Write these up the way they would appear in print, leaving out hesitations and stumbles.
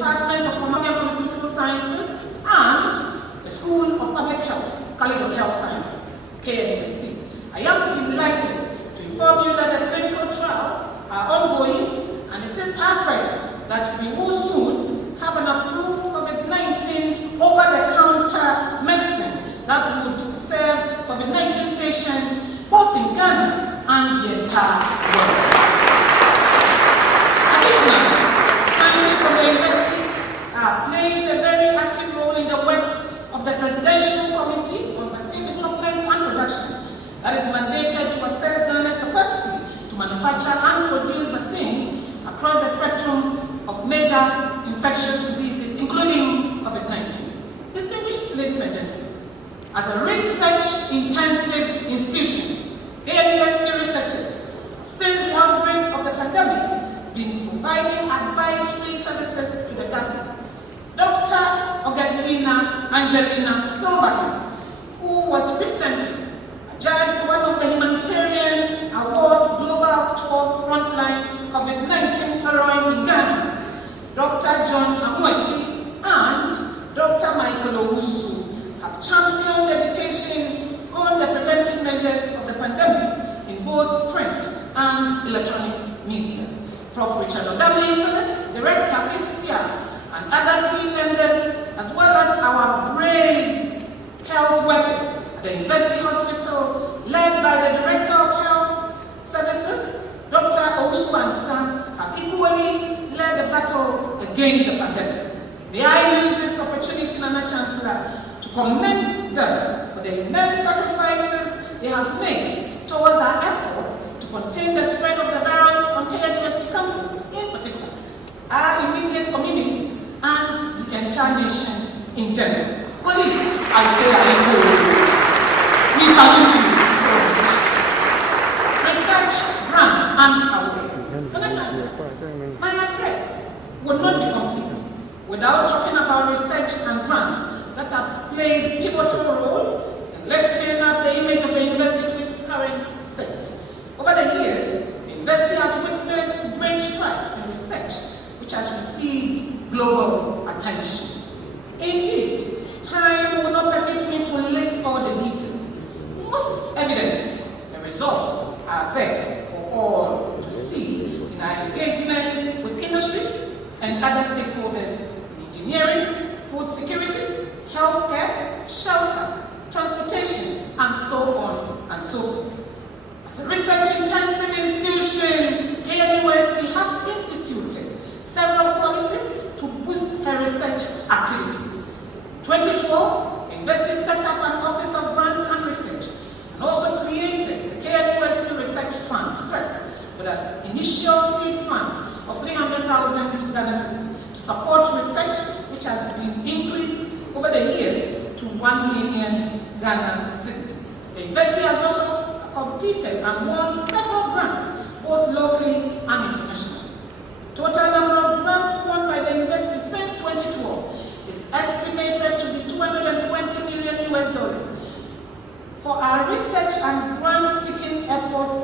Department of Pharmacy and Pharmaceutical Sciences, and the School of Public Health, College of Health Sciences, KNUST. I am delighted to inform you that the clinical trials are ongoing, and it is our prayer that we will soon have an approved COVID-19 over-the-counter medicine that would serve COVID-19 patients both in Ghana and the entire world. Additionally, scientists from the university are playing a very active role in the work of the Presidential Committee on Vaccine Development and Production that is mandated to assess Ghana's capacity to manufacture and produce vaccines across the spectrum of major infectious diseases, including COVID-19. Distinguished ladies and gentlemen, as a research-intensive institution, KNUST researchers have, since the outbreak of the pandemic, been providing advisory services to the government. Dr. Augustina Angelina Silverton, who was recently adjudged one of the humanitarian awards Global 12 Frontline COVID-19 Heroine in Ghana, Dr. John Amwesi, and Dr. Michael Owusu have championed education on the preventive measures of the pandemic in both print and electronic media. Prof. Richard Odami Phillips, Director, KCCI, and other team members, as well as our brave health workers at the University Hospital, led by the Director of Health Services, Dr. Owusu Ansah, have equally led the battle against the pandemic. May I use this opportunity, Nana Chancellor, to commend them for the immense sacrifices they have made towards our efforts to contain the spread of the virus on KNUST campus, in particular, our immediate communities, and the entire nation in general. Colleagues, I say I echo. We salute you so much. Research, grants, and awareness. My address would not be complete without talking about research and grants that have played a pivotal role in lifting up the image of the university to its current state. Over the years, the university has witnessed great strides in research, which has received global attention. Indeed, time will not permit me to list all the details. Most evidently, the results are there for all to see in our engagement with industry and other stakeholders in engineering, food security, healthcare, shelter, transportation, and so on and so forth. As a research-intensive institution, KNUST has instituted several policies to boost her research activities. 2012, the university set up an Office of Grants and Research and also created the KNUST Research Fund, with an initial seed fund of 300,000 Ghana cedis to support research, which has been increased over the years to 1 million Ghana cedis. The university has also competed and won several grants, both locally and internationally. Total number of grants won by the university since 2012 is estimated to be $220 million. For our research and grant-seeking efforts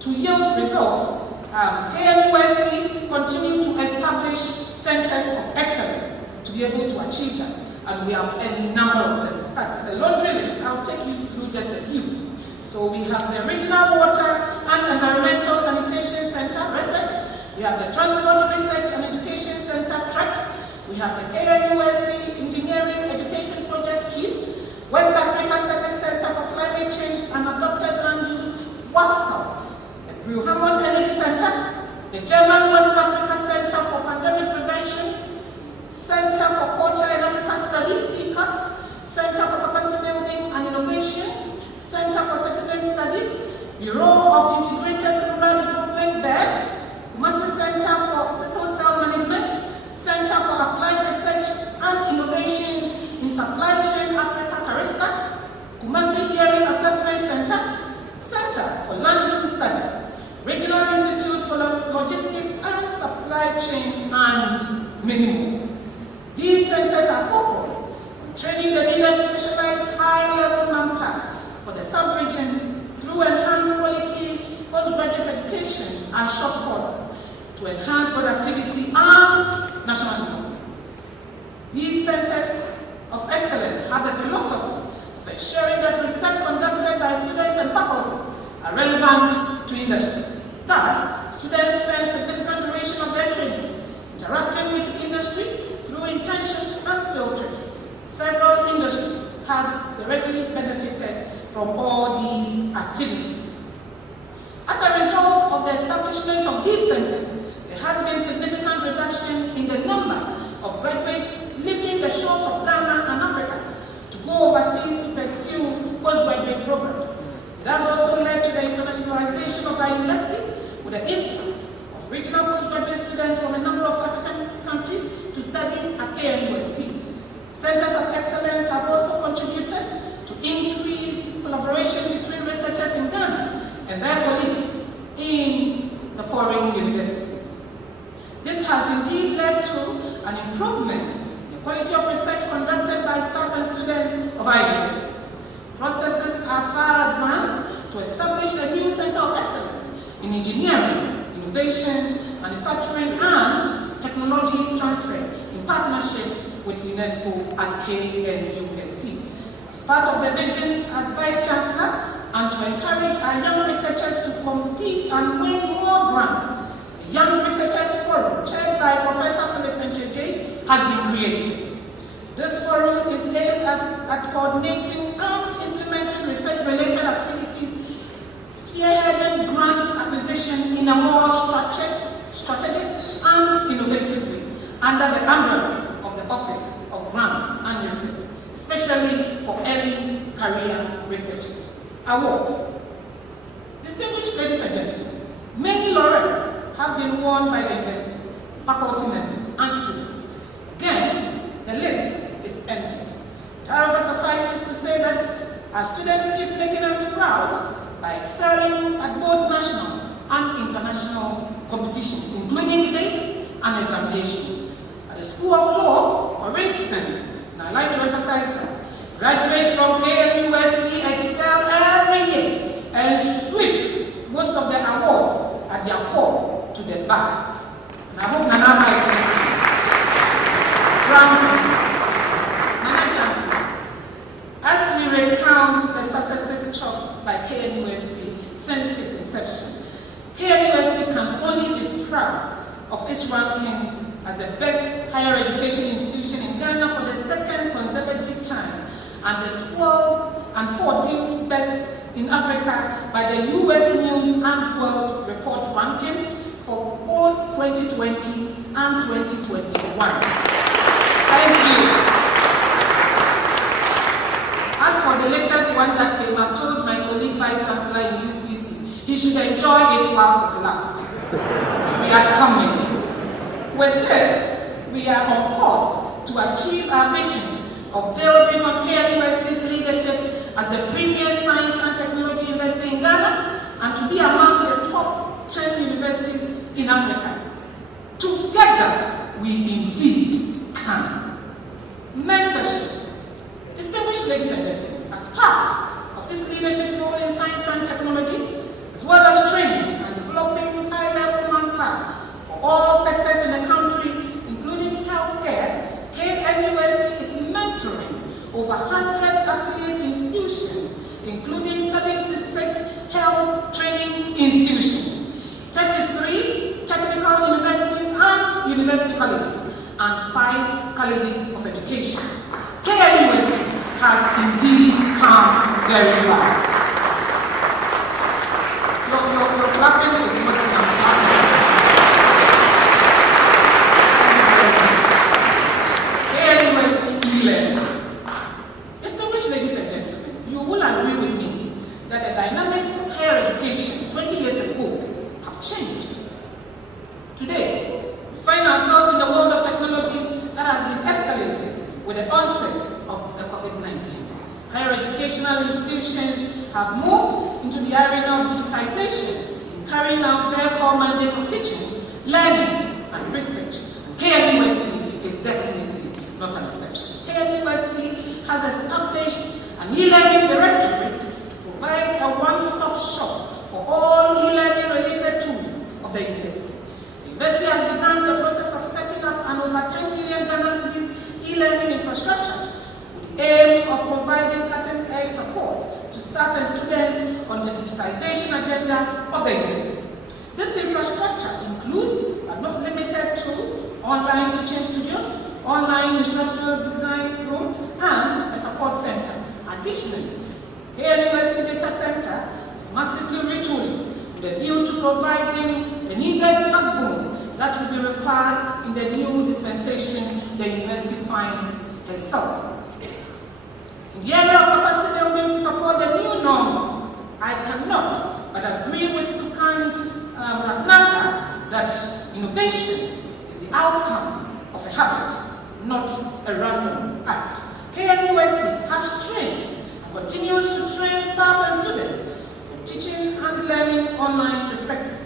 to yield results, KNUST continue to establish centers of excellence to be able to achieve that. And we have a number of them. In fact, it's a laundry list. I'll take you through just a few. So we have the Regional Water and Environmental Sanitation Center, RESEC. We have the Transport Research and Education Center, TREC. We have the KNUST Engineering Education Project, KEEP. West Africa Service Center for Climate Change and Adopted Land Use, WASCO. The Brew Hammond Energy Center. The German West Africa Center for Pandemic Prevention. Center for Culture and Africa Studies, CCAST, Center for Capacity Building and Innovation, Center for Settlement Studies, Bureau of Integrated Rural Development, BED, Kumasi Center for Sickle Cell Management, Center for Applied Research and Innovation in Supply Chain Africa, CARISTA, Kumasi Hearing Assessment Center, Center for Land Use Studies, Regional Institute for Logistics and Supply Chain, and many more. These centers are focused on training the needed specialized high-level manpower for the sub-region through enhanced quality postgraduate education and short courses to enhance productivity and national development. have directly benefited from all these activities. As a result of the establishment of these centers, there has been significant reduction in the number of graduates leaving the shores of Ghana and Africa to go overseas to pursue postgraduate programs. It has also led to the internationalization of our university with the influence of regional postgraduate students from a number of African countries to study at KNUST. Centers of excellence have also contributed to increased collaboration between researchers in Ghana and their colleagues in the foreign universities. This has indeed led to an improvement in the quality of research conducted by staff and students of our university. Processes are far advanced to establish a new center of excellence in engineering, innovation, manufacturing, and technology transfer in partnership with UNESCO at KNUST. As part of the vision as Vice Chancellor, and to encourage our young researchers to compete and win more grants, a Young Researchers Forum, chaired by Professor Philip Njj, has been created. This forum is aimed at coordinating and implementing research-related activities, spearheading grant acquisition in a more strategic and innovative way, under the umbrella of the Office of Grants and Research, especially for early career researchers. Awards. Distinguished ladies and gentlemen, many laureates have been won by the university, faculty members, and students. Again, the list is endless. However, suffices to say that our students keep making us proud by excelling at both national and international competitions, including debates and examinations. At the School of Law, for instance, and I'd like to emphasize that, graduates from KNUST excel every year and sweep most of the awards at their call to the bar. And I hope Nana is as we recount the successes chalked by KNUST since its inception, KNUST can only be proud of its ranking as the best higher education institution in Ghana for the second consecutive time, and the 12th and 14th best in Africa by the US News and World Report ranking for both 2020 and 2021. Thank you. As for the latest one that came, I've told my colleague Vice Chancellor in UCC, he should enjoy it whilst it lasts. We are coming. With this, we are on course to achieve our mission of building on KNUST's leadership as the premier science and technology university in Ghana, and to be among the top 10 universities in Africa. Together, we indeed can. Mentorship. Distinguished ladies and gentlemen, as part of his leadership role in science and technology, as well as training and developing high-level manpower for all sectors in the country, including healthcare, KNUST is mentoring over 100 affiliate institutions, including 76 health training institutions, 33 technical universities and university colleges, and 5 colleges of education. KNUST has indeed come very far. Your clapping is what you are clapping. Distinguished ladies and gentlemen, you will agree with me that the dynamics of higher education 20 years ago have changed. Today, we find ourselves in the world of technology that has been escalated with the onset of the COVID-19. Higher educational institutions have moved into the arena of digitization in carrying out their core mandate of teaching, learning, and research. KNUST is definitely not an exception. KNUST has established an e-learning directorate to provide a one-stop shop for all e-learning related tools of the university. The university has begun the process of setting up an over 10 million Ghana cedis e-learning infrastructure with the aim of providing cutting-edge support to staff and students on the digitization agenda of the university. This infrastructure includes, but not limited to, online teaching studios, online instructional design room, and a support center. Additionally, KNUST Data Center is massively retooling with a view to providing the needed backbone that will be required in the new dispensation the university finds itself. In the area of capacity building to support the new norm, I cannot but agree with Sukant Ratnaka that innovation is the outcome of a habit, not a random act. KNUST has trained and continues to train staff and students for teaching and learning online respectively.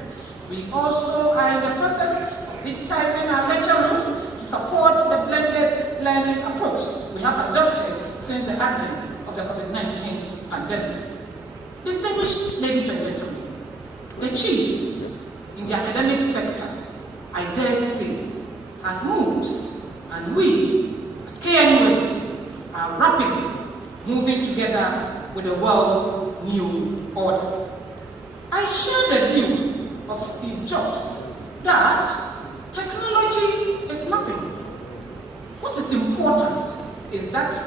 We also are in the process of digitizing our lecture rooms to support the blended learning approach we have adopted since the advent of the COVID-19 pandemic. Distinguished ladies and gentlemen, the chief in the academic sector, I dare say, has moved, and we at KNUST are rapidly moving together with the world's new order. I share the view of Steve Jobs that technology is nothing. What is important is that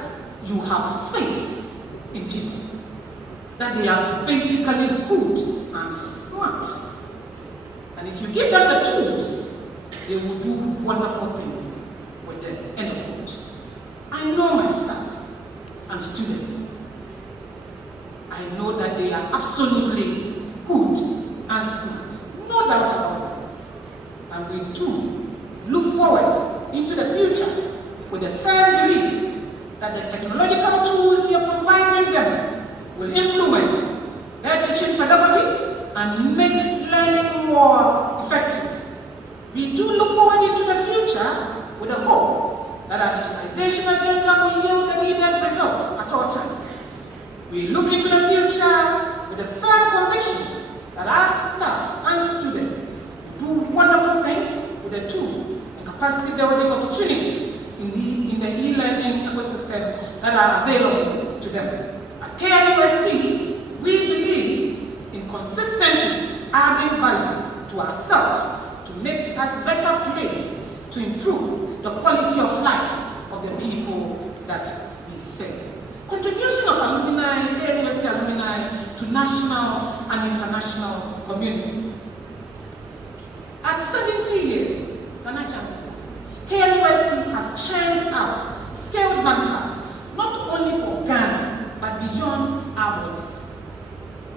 you have faith in people, that they are basically good and smart. And if you give them the tools, they will do wonderful things with them. End of quote. I know my staff and students. I know that they are absolutely good and smart. No doubt about that. And we do look forward into the future with a firm belief that the technological tools we are providing them will influence their teaching pedagogy and make learning more effective. We do look forward into the future with a hope that our digitization agenda will yield the needed results at all times. We look into the future with a firm conviction that our staff and students do wonderful things with the tools and capacity building opportunities in the e-learning ecosystem that are available to them. At KNUST, we believe in consistently adding value to ourselves to make us better placed to improve the quality of life of the people that we serve. Contribution of alumni, KNUST alumni, to national and international community. At 70 years, Ghana Chancellor, KNUST has churned out skilled manpower, not only for Ghana, but beyond our borders.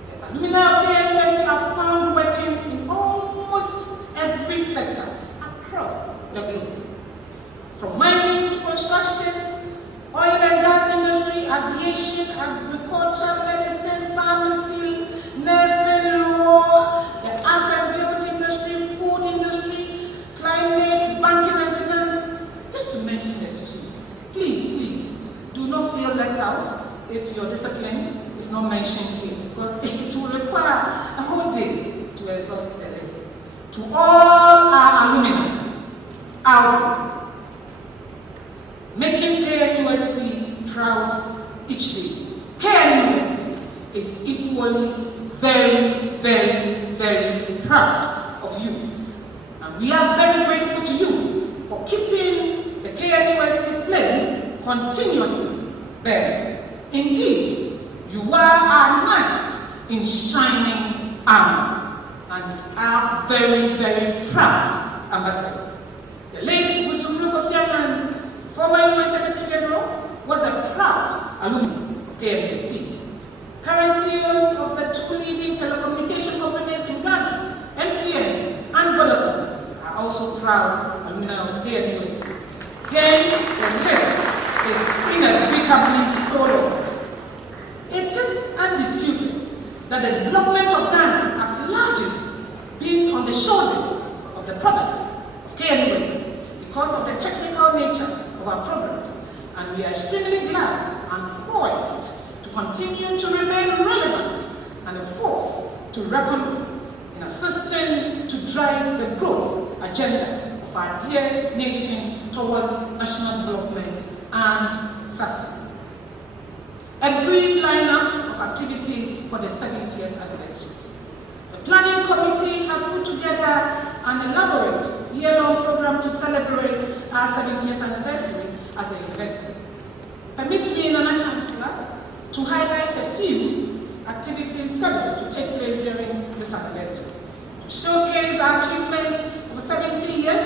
The alumni of KNUST are found working in almost every sector across the globe. From mining to construction, oil and gas industry, aviation, agriculture, medicine, pharmacy, nursing, law, the art and beauty industry, food industry, climate, banking and finance, just to mention a few. Please, do not feel left out if your discipline is not mentioned here, because it will require a whole day to exhaust the list. To all our alumni out there, making KNUST proud each day. KNUST is equally very proud of you. And we are very grateful to you for keeping the KNUST flame continuously burning. Indeed, you are our knight in shining armor and are very proud ambassadors. The late Musumru Kofi Annan, former UN Secretary General, was a proud alumnus of KNUST. Current CEOs of the two leading telecommunication companies in Ghana, MTN and Vodafone, are also proud alumni of KNUST. Again, the list is inevitably so long. It is undisputed that the development of Ghana has largely been on the shoulders of the products of KNUST because of the technical nature of our programs, and we are extremely glad and poised to continue to remain relevant and a force to reckon with in assisting to drive the growth agenda of our dear nation towards national development and success. A brief lineup of activities for the 70th anniversary. The planning committee has put together an elaborate year-long program to celebrate our 70th anniversary as a university. Permit me, Nana Chancellor, to highlight a few activities scheduled to take place during this anniversary. To showcase our achievement of 70 years,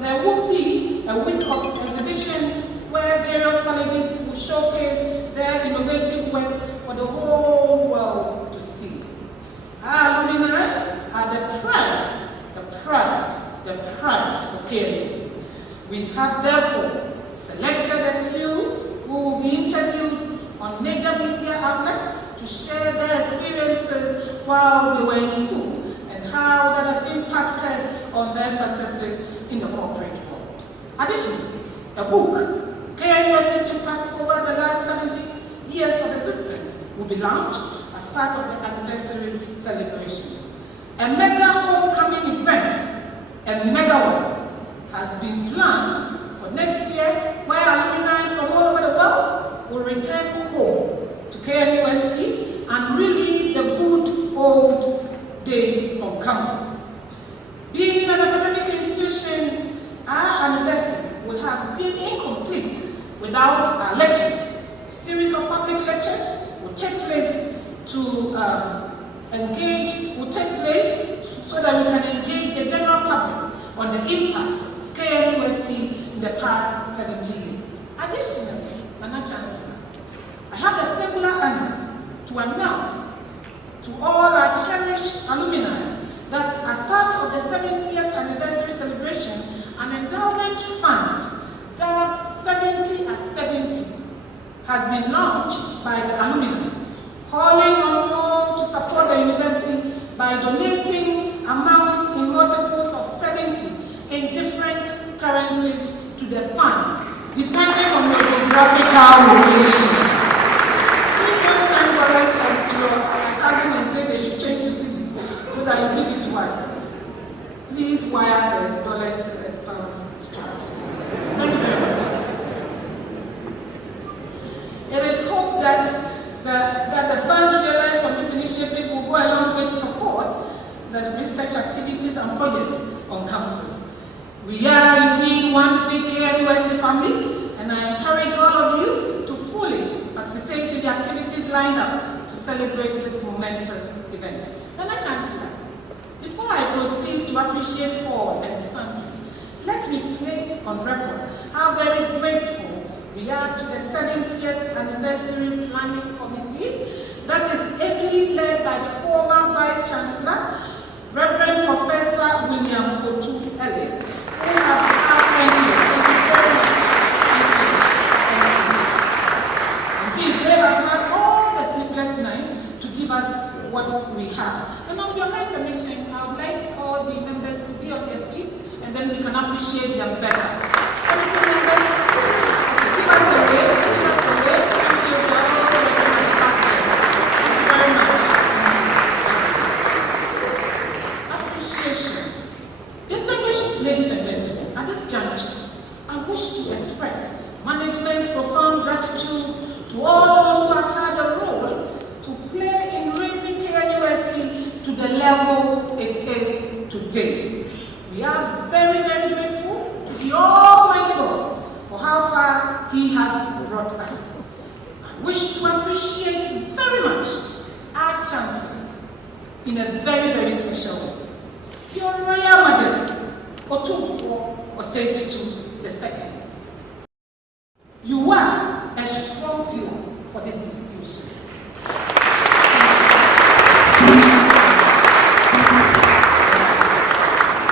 there will be a week of exhibition where various colleges will showcase their innovative works for the whole world to see. Our alumni are the pride of KNUST. We have therefore selected a few who will be interviewed on major media outlets to share their experiences while they were in school and how that has impacted on their successes in the corporate world. Additionally, a book, KNUST's Impact Over the Last 70 Years of Existence, will be launched as part of the anniversary celebrations. A mega homecoming event, a mega one, has been planned for next year, where alumni from all over the world will return home to KNUST and relive the good old days on campus. Being an academic institution, our anniversary would have been incomplete without our lectures. A series of public lectures will take place so that we can engage the general public on the impact of KNUST in the past 70 years. Additionally, Madam Chancellor, I have the singular honor to announce to all our cherished alumni that as part of the 70th anniversary celebration, an endowment fund dubbed 70 at 70 has been launched by the alumni, calling on all to support the university by donating amounts in multiples of 70 in different currencies to the fund, depending on your geographical location. If you send dollars to your cousin and say they should change to cities so that you give it to us, please wire the dollars and pounds to us. Thank you very much. It is hoped that the funds realized from this initiative will go a long way to support the research activities and projects on campus. We are indeed one big KNUST family, and I encourage all of you to fully participate in the activities lined up to celebrate this momentous event. Madam Chancellor, before I proceed to appreciate all and thank you, let me place on record how very grateful we are to the 70th Anniversary Planning Committee that is ably led by the former Vice Chancellor, Reverend Professor William Otu Ellis, who have thank you very much. Indeed, they have had all the sleepless nights to give us what we have. And on your kind permission, I would like all the members to be on their feet, and then we can appreciate them better. Committee members, give us a wave, give us a wave. Thank you. You are also recognized back there. Thank you very much. Appreciation. Distinguished ladies and gentlemen, at this juncture, I wish to express management's profound gratitude to all those who have had a role to play in raising KNUST to the level it is today. We are very, very grateful to the Almighty God for how far He has brought us. I wish to appreciate very much our Chancellor in a very, very special way. Your Royal Majesty, Otumfuo Osei-Tutu II. You are a strong pillar for this institution.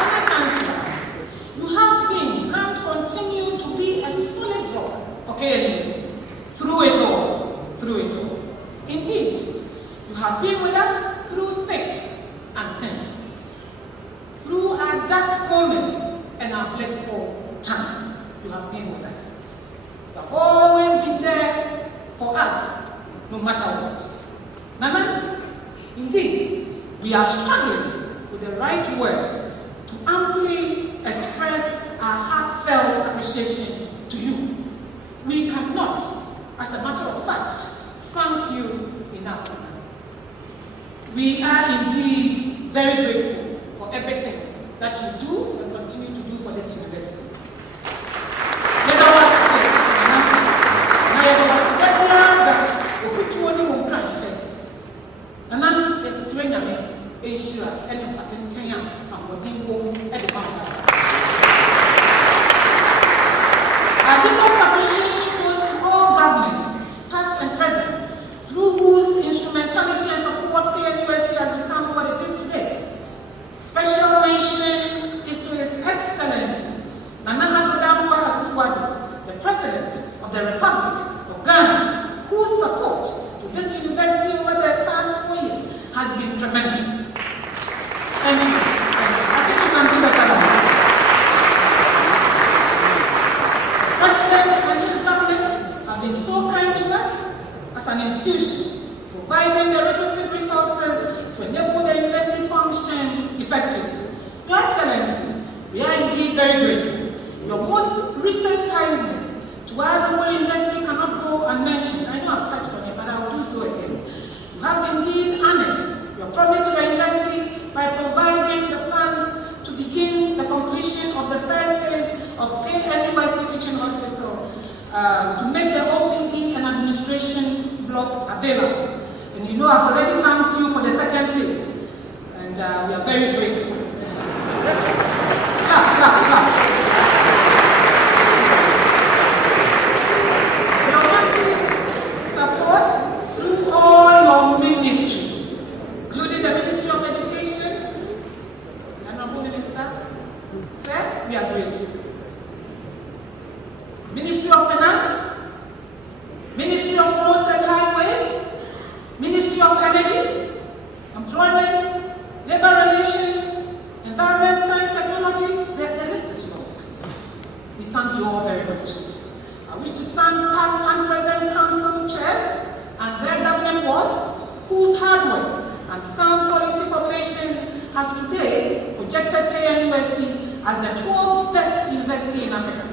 Madam Chancellor, you have been and continue to be a solid rock for KNUST through it all. Indeed, you have been with us through thick and thin, through our dark moments and our blissful times. You have been with us. You have always been there for us, no matter what. Nana, indeed, we are struggling with the right words to amply express our heartfelt appreciation to you. We cannot, as a matter of fact, thank you enough. We are indeed very grateful for everything that you do and continue to do for this university. Let us say, very grateful. Your most recent kindness to our global university cannot go unmentioned. I know I've touched on it, but I will do so again. You have indeed honored your promise to the university by providing the funds to begin the completion of the first phase of KNUST Teaching Hospital to make the OPD and administration block available. And you know I've already thanked you for the second phase, and we are very grateful. Clap, clap, clap. Your massive support through all your ministries, including the Ministry of Education, the Honorable Minister, sir, we are grateful. Ministry of Finance, Ministry of Roads and Highways, Ministry of Energy, Employment, Labor Relations, Environment, Science, Technology, the list is long. We thank you all very much. I wish to thank past and present council chairs and their government boards, whose hard work and sound policy formulation has today projected KNUST as the 12th best university in Africa.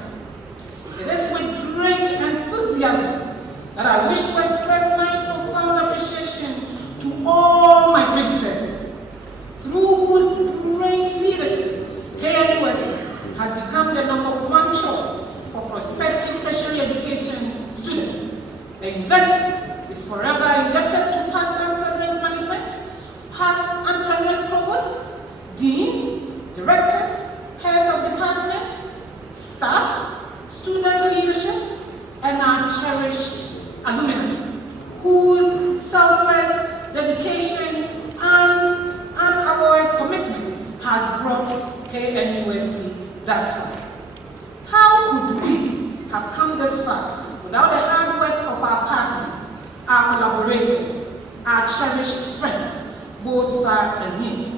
It is with great enthusiasm that I wish to express my profound appreciation to all my predecessors, through whose great leadership KNUST has become the #1 choice for prospective tertiary education students. The university is forever indebted to past and present management, past and present provosts, deans, directors, heads of departments, staff, student leadership, and our cherished alumni, whose selfless dedication and unalloyed commitment has brought KNUST thus far. How could we have come this far without the hard work of our partners, our collaborators, our cherished friends, both far and near?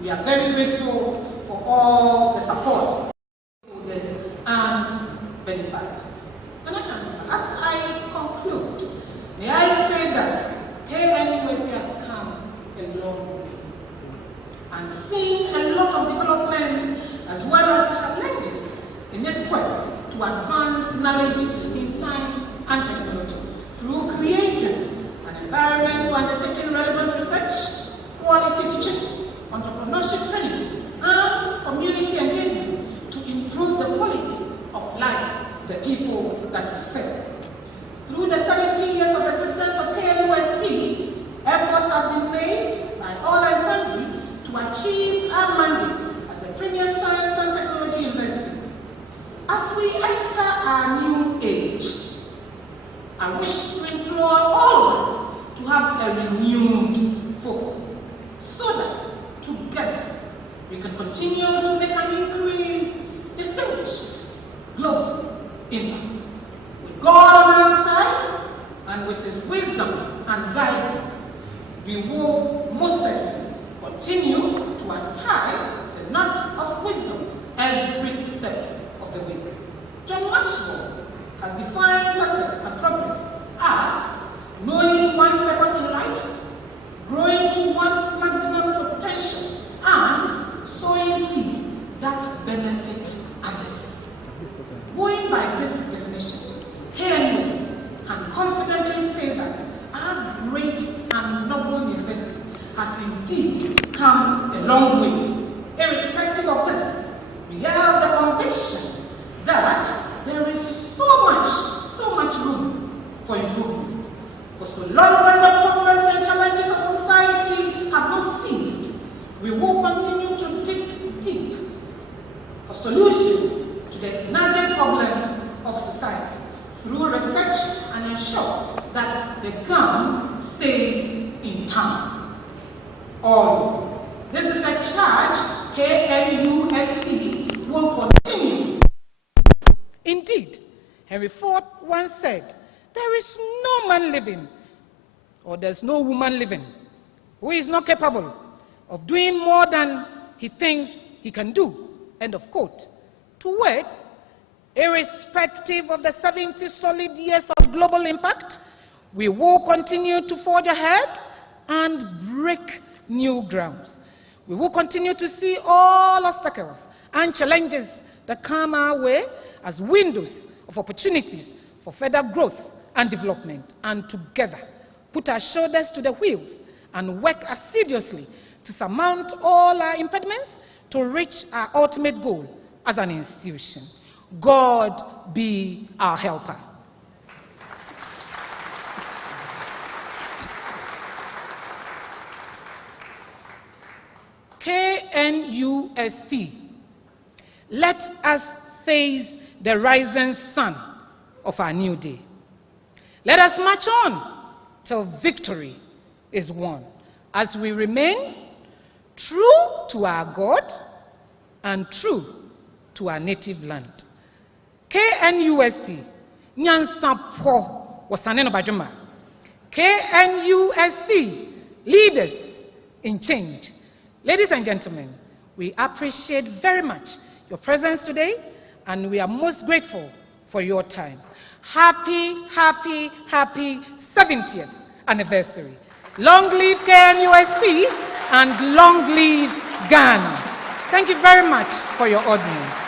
We are very grateful for all the support and benefactors. As I conclude, may I say that KNUST has come a long way and seen a lot of developments as well as challenges in its quest to advance knowledge in science and technology through creating an environment for undertaking relevant research, quality teaching, entrepreneurship training, and community engagement to improve the quality of life the people that we serve. Through the 70 years of existence of KNUST, efforts have been made by all and sundry to achieve our mandate as a premier science and technology university. As we enter our new age, I wish to implore all of us to have a renewed focus so that together we can continue to make an increased, distinguished global impact. With God on our side and with His wisdom and guidance, we will most certainly continue to untie the knot of wisdom every step of the way. John Maxwell has defined success and progress as knowing one's purpose in life, growing to one's maximum potential, and sowing seeds that benefit others. Going by this definition, KNUST can confidently say that our great and noble university has indeed come a long way. Irrespective of this, we have the conviction that there is so much room for improvement. For so long as the problems and challenges of society have not ceased, we will continue to dig deep for solutions to the nagging problems of society through research and ensure that the gun stays in town. Always. This is a charge KNUST will continue. Indeed, Henry Ford once said, there is no man living, or there's no woman living, who is not capable of doing more than he thinks he can do, end of quote. To wit, irrespective of the 70 solid years of global impact, we will continue to forge ahead and break new grounds. We will continue to see all obstacles and challenges that come our way as windows of opportunities for further growth and development, and together put our shoulders to the wheels and work assiduously to surmount all our impediments to reach our ultimate goal as an institution. God be our helper. KNUST, let us face the rising sun of our new day. Let us march on till victory is won, as we remain true to our God and true to our native land. KNUST, Nyansapo Wasaneno Bajuma. KNUST, leaders in change. Ladies and gentlemen, we appreciate very much your presence today, and we are most grateful for your time. Happy, happy, happy 70th anniversary. Long live KNUST and long live Ghana. Thank you very much for your audience.